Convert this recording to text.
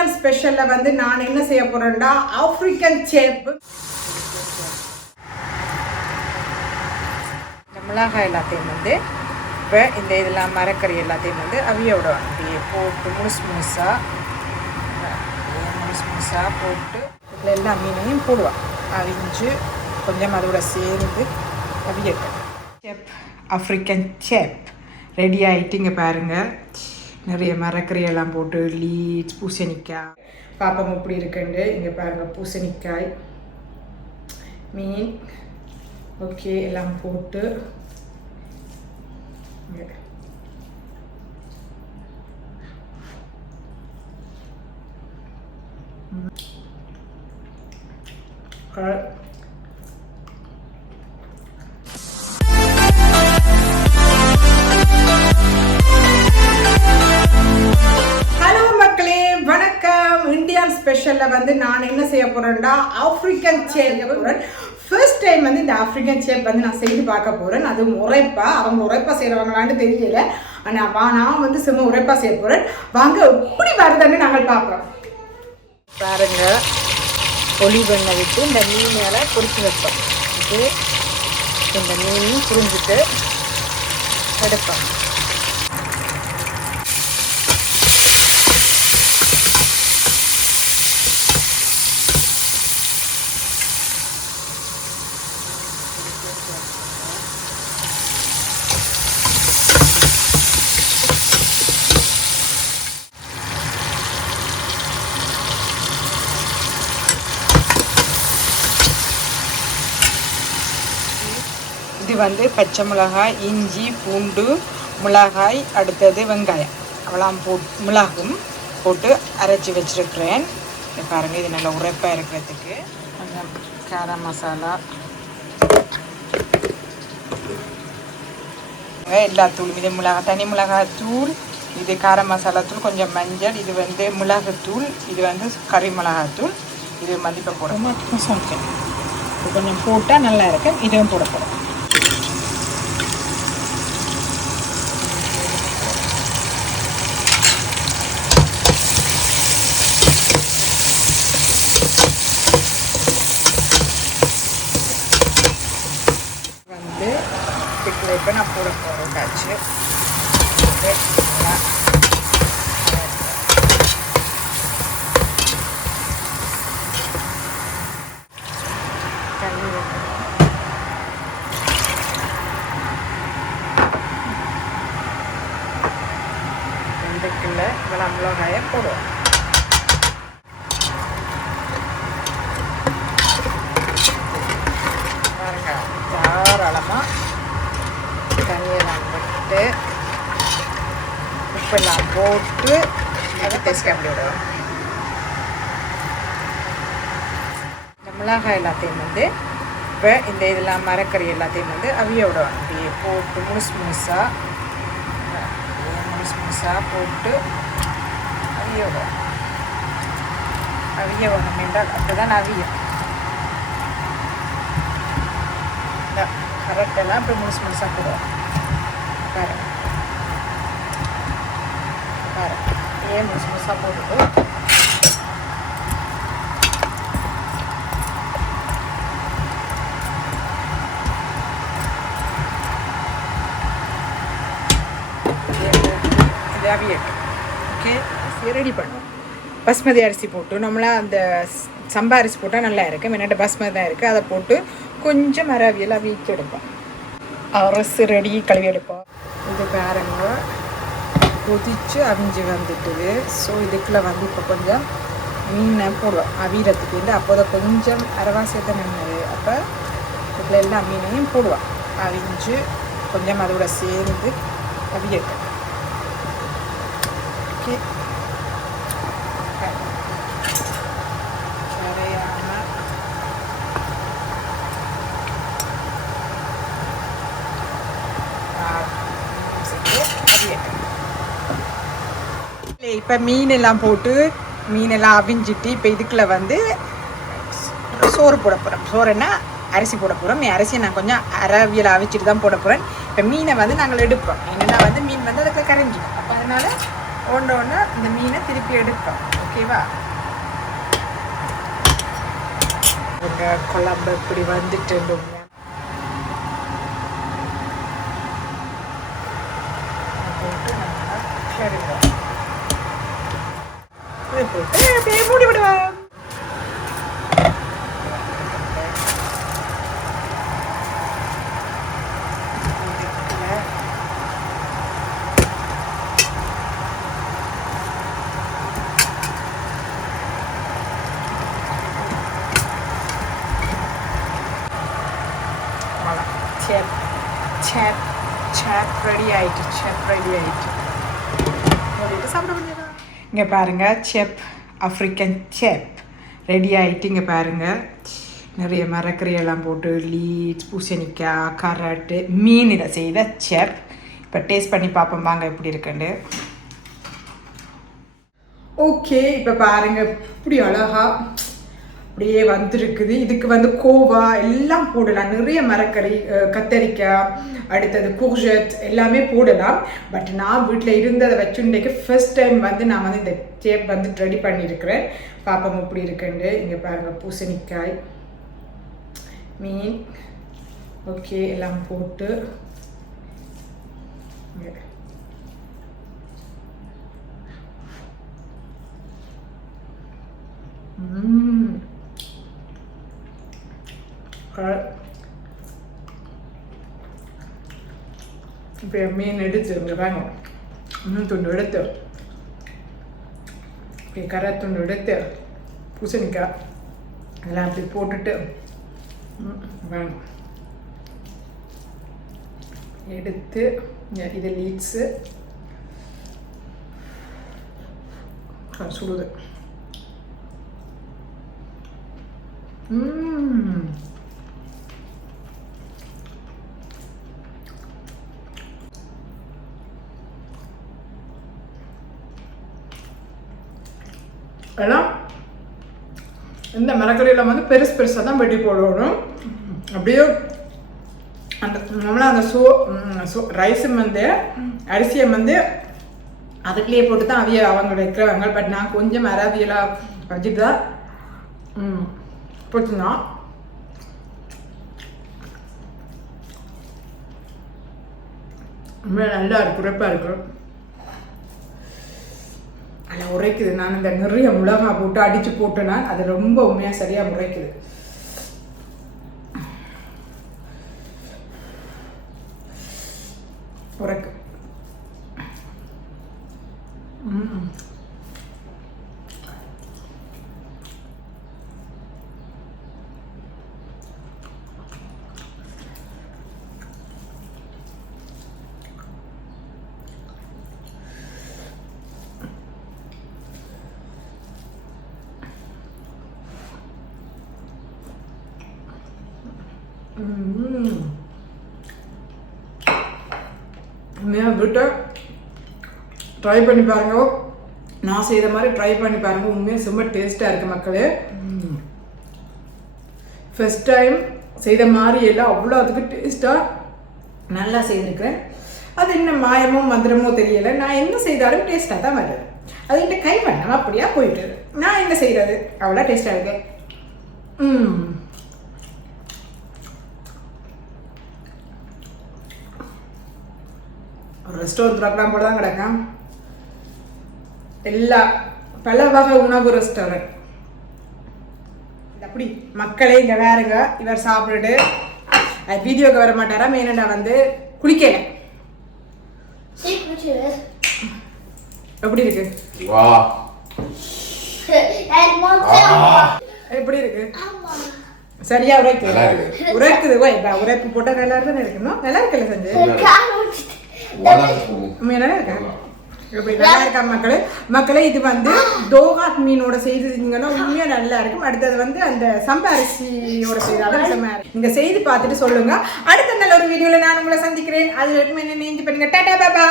Indian ஸ்பெஷல்ல வந்து நான் என்ன செய்ய போறேன்னா ஆப்பிரிக்கன் சேப். இந்த மிளகாய் எல்லாத்தையும் வந்து இப்போ இந்த இதெல்லாம் மரக்கறி எல்லாத்தையும் வந்து அவிய விடுவாங்க. அப்படியே போட்டு முழுசு முழுசாக போட்டு இதில் எல்லா மீனையும் போடுவான். அவிஞ்சு கொஞ்சம் அதோட சேர்ந்து அவியட்டும். சேப் ஆஃப்ரிக்கன் சேப் ரெடி ஆகிட்டுங்க பாருங்கள். நிறைய மரக்கறி எல்லாம் போட்டு லீட்ஸ் பூசணிக்காய் பாப்பம் இப்படி இருக்குண்டு. இங்கே பாருங்கள் பூசணிக்காய் மீன் ஓகே எல்லாம் போட்டு இந்தியன் ஸ்பெஷல்ல வந்து நான் என்ன செய்ய போறேன்னா ஆப்பிரிக்கன் சேப் போறேன். ஃபர்ஸ்ட் டைம் வந்து இந்த ஆப்பிரிக்கன் சேப் வந்து நான் செய்து பார்க்க போறேன். அது உரைப்பா அவங்க உரைப்பா செய்யறவங்களான்னு தெரியல. நான் வந்து சும்மா உரைப்பா செய்ய போறேன். வாங்க எப்படி வருதுன்னு நாங்கள் பார்ப்போம். பாருங்க ஒலிவ் எண்ணெய் விட்டு இந்த மீனை பொரிச்சு வைப்போம். இது இந்த மீனையும் புரிஞ்சுட்டு எடுப்போம். இது வந்து பச்சை மிளகாய், இஞ்சி, பூண்டு, மிளகாய், அடுத்தது வெங்காயம் அவெல்லாம் மிளகும் போட்டு அரைச்சி வச்சுருக்கிறேன். பாருங்கள் இது நல்லா உரைப்பாக இருக்கிறதுக்கு. கொஞ்சம் காரம் மசாலா எல்லா தூள், இது தனி மிளகாய் தூள், இது காரம் மசாலா தூள், கொஞ்சம் மஞ்சள், இது வந்து மிளகுத்தூள், இது வந்து கறி மிளகாத்தூள், இது மதிப்பை போடும் மசாலா கொஞ்சம் போட்டால் நல்லா இருக்கும். இதுவும் போடப்படும். இப்போ நான் போட போகிறேன்டாச்சு. இதுக்குள்ள இவ்வளோ மிளகாயை போடுவோம். பாருங்க தாராளமாக தண்ணியெல்லாம் போட்டு உப்பெல்லாம் போட்டு அதை டேஸ்ட் அப்படி விடுவோம். இந்த மிளகாய் எல்லாத்தையும் வந்து இப்போ இந்த இதெல்லாம் மரக்கறி எல்லாத்தையும் வந்து அவிய விடுவாங்க. அப்படியே போட்டு முழுசு முழுசாக போட்டு அவிய விடுவோம். அவிய வேணும் என்றால் அப்படி தான் அவியும். கரெக்டெல்லாம் இப்படி முழுசாக போடுவோம். பாருங்க ஏன் முழுசாக போட்டுட்டு இது அவியட்டும். ஓகே ரெடி பண்ணுவோம். பஸ்மதி அரிசி போட்டு நம்மளா அந்த சம்பா அரிசி போட்டால் நல்லா இருக்கும். என்னட்ட பஸ்மதி தான் இருக்குது. அதை போட்டு கொஞ்சம் அவியெல்லாம் வீச்சு எடுப்போம். அரசு ரெடி கழுவி எடுப்போம். இது பாருங்க கொதிச்சு அவிஞ்சு வந்துட்டுது. ஸோ இதுக்குள்ளே வந்து இப்போ கொஞ்சம் மீனை போடுவோம் அவியறதுக்கு வந்து. அப்போதை கொஞ்சம் அரைவாசியத்தை நின்றது. அப்போ இதில் எல்லா மீனையும் போடுவோம். அவிஞ்சு கொஞ்சம் அதோட சேர்ந்து அவியட்டும். ஓகே இப்போ மீனெல்லாம் போட்டு மீனெல்லாம் அவிஞ்சிட்டு இப்போ இதுக்குள்ளே வந்து சோறு போட போகிறோம். சோறுன்னா அரிசி போட போகிறோம். அரிசியை நான் கொஞ்சம் அரைவியல் அவிச்சிட்டு தான் போட போகிறேன். இப்போ மீனை வந்து நாங்கள் எடுப்போம். என்னென்னா வந்து மீன் வந்து அதுக்கு கரைஞ்சிடும். அப்போ அதனால் ஒன்று இந்த மீனை திருப்பி எடுப்போம். ஓகேவா? உங்கள் குழம்பு இப்படி வந்துட்டு போட்டு நல்லா கிளறிடுவோம். இதை போட்டு அப்படியே மூடி விடுவோம். ரெடி ஆயிட்டு சாப்பிட முடியாது. இங்கே பாருங்கள், செப் ஆஃப்ரிக்கன் செப் ரெடி ஆகிட்டு. இங்கே பாருங்கள், நிறைய மரக்கறியெல்லாம் போட்டு லீட்ஸ், பூசணிக்காய், கரட்டு, மீனில் செய்த செப். இப்போ டேஸ்ட் பண்ணி பார்ப்போம் வாங்க எப்படி இருக்குன்னு. ஓகே, இப்போ பாருங்கள் இப்படி அழகா அப்படியே வந்துருக்குது. இதுக்கு வந்து கோவா எல்லாம் போடலாம், நிறைய மரக்கறி, கத்தரிக்காய், அடுத்தது கோர்ஜெட் எல்லாமே போடலாம். பட் நான் வீட்டில் இருந்ததை வச்சுண்டைக்கு ஃபர்ஸ்ட் டைம் வந்து நான் வந்து இந்த சேப் வந்து ரெடி பண்ணியிருக்கிறேன். பாப்பம் எப்படி இருக்குண்டு. இங்கே பாருங்கள், பூசணிக்காய், மீன், ஓகே எல்லாம் போட்டு இப்போ மீன் எடுத்து இங்கே வாங்க, மீன் துண்டு எடுத்து, இப்போ கரை துண்டு எடுத்து, பூசணிக்காய் அதெல்லாம் அப்படி போட்டுட்டு வாங்க எடுத்து இது லீட்ஸு சுடுது. எல்லாம் இந்த மரக்கறியில் வந்து பெருசு பெருசாக தான் வெட்டி போடணும். அப்படியே அந்த நம்மளாம் அந்த ரைஸும் வந்து அரிசியை வந்து அதுக்குள்ளேயே போட்டு தான் அவங்க வைக்கிறவங்க. பட் நான் கொஞ்சம் அராவியெல்லாம் வச்சுட்டு தான் போச்சுன்னா ரொம்ப நல்லா இருக்கு, உரைப்பாக இருக்கும். அதில் உரைக்குது. நான் இந்த நிறைய மிளகா போட்டு அடித்து போட்டேன்னா அது ரொம்ப உண்மையாக சரியாக உரைக்குது. உரைக்கு விட்டு ட்ரை பண்ணி பாருங்க. நான் செய்த மாதிரி ட்ரை பண்ணி பாருங்க. உண்மையாக ரொம்ப டேஸ்ட்டாக இருக்குது மக்களே. ஃபர்ஸ்ட் டைம் செய்த மாதிரி எல்லாம் அவ்வளோ அதுக்கு டேஸ்ட்டாக நல்லா செய்திருக்கிறேன். அது என்ன மாயமோ மந்திரமோ தெரியலை. நான் என்ன செய்தாலும் டேஸ்ட்டாக தான் வருது. அது என்கிட்ட கை பண்ணாமல் அப்படியா போயிட்டு நான் என்ன செய்கிறது, அவ்வளோ டேஸ்ட்டாக இருக்கு. ரெஸ்டாரண்ட் ப்ரோக்ராம் போல தான் கிடக்கும். எல்லா பல வகை உணவு ரெஸ்டாரண்ட். அப்படி மக்களே இங்கே வேறுங்க. இவர் சாப்பிட்டுட்டு வீடியோக்கு வர மாட்டாரா, மெயினா வந்து குளிக்கல. எப்படி இருக்கு? எப்படி இருக்கு? சரியா உரைக்குது. உரைக்குது. உரைப்பு போட்டால் நல்லா இருக்குன்னு இருக்கணும். நல்லா இருக்குல்ல செஞ்சு? நல்லா இருக்கேன். இப்படி நல்லா இருக்கா மக்களே. மக்களே இது வந்து தோகாத் மீனோட செய்தீங்கன்னா உண்மையாக நல்லா இருக்கும். அடுத்தது வந்து அந்த சம்பா அரிசியோட செய்தாலும் நீங்க செய்து பார்த்துட்டு சொல்லுங்க. அடுத்த நல்ல ஒரு வீடியோல நான் உங்களை சந்திக்கிறேன். அது வரைக்கும் என்ன பண்ணுங்க. டாடா பாபா.